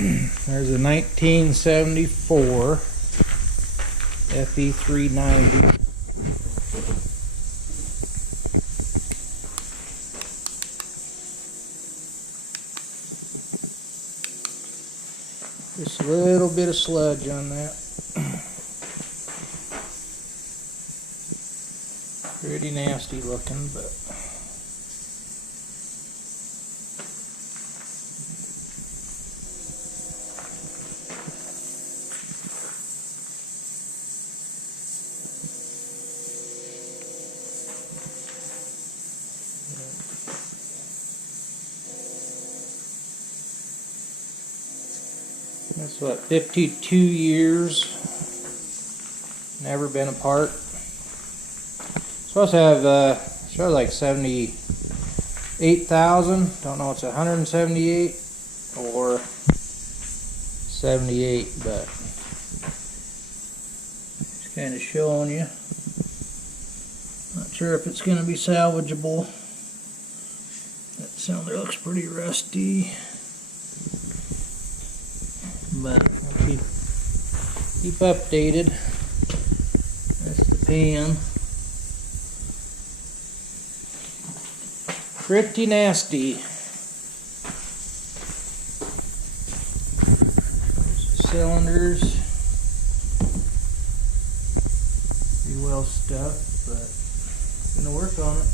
There's a 1974 FE390. Just a little bit of sludge on that. Pretty nasty looking, but that's what, 52 years, never been apart. Supposed to have shows like 78,000. Don't know if it's 178 or 78, but just kind of showing you. Not sure if it's going to be salvageable. That cylinder looks pretty rusty, but I'll keep updated. That's the pan. Pretty nasty. There's the cylinders. Pretty well stuffed, but gonna work on it.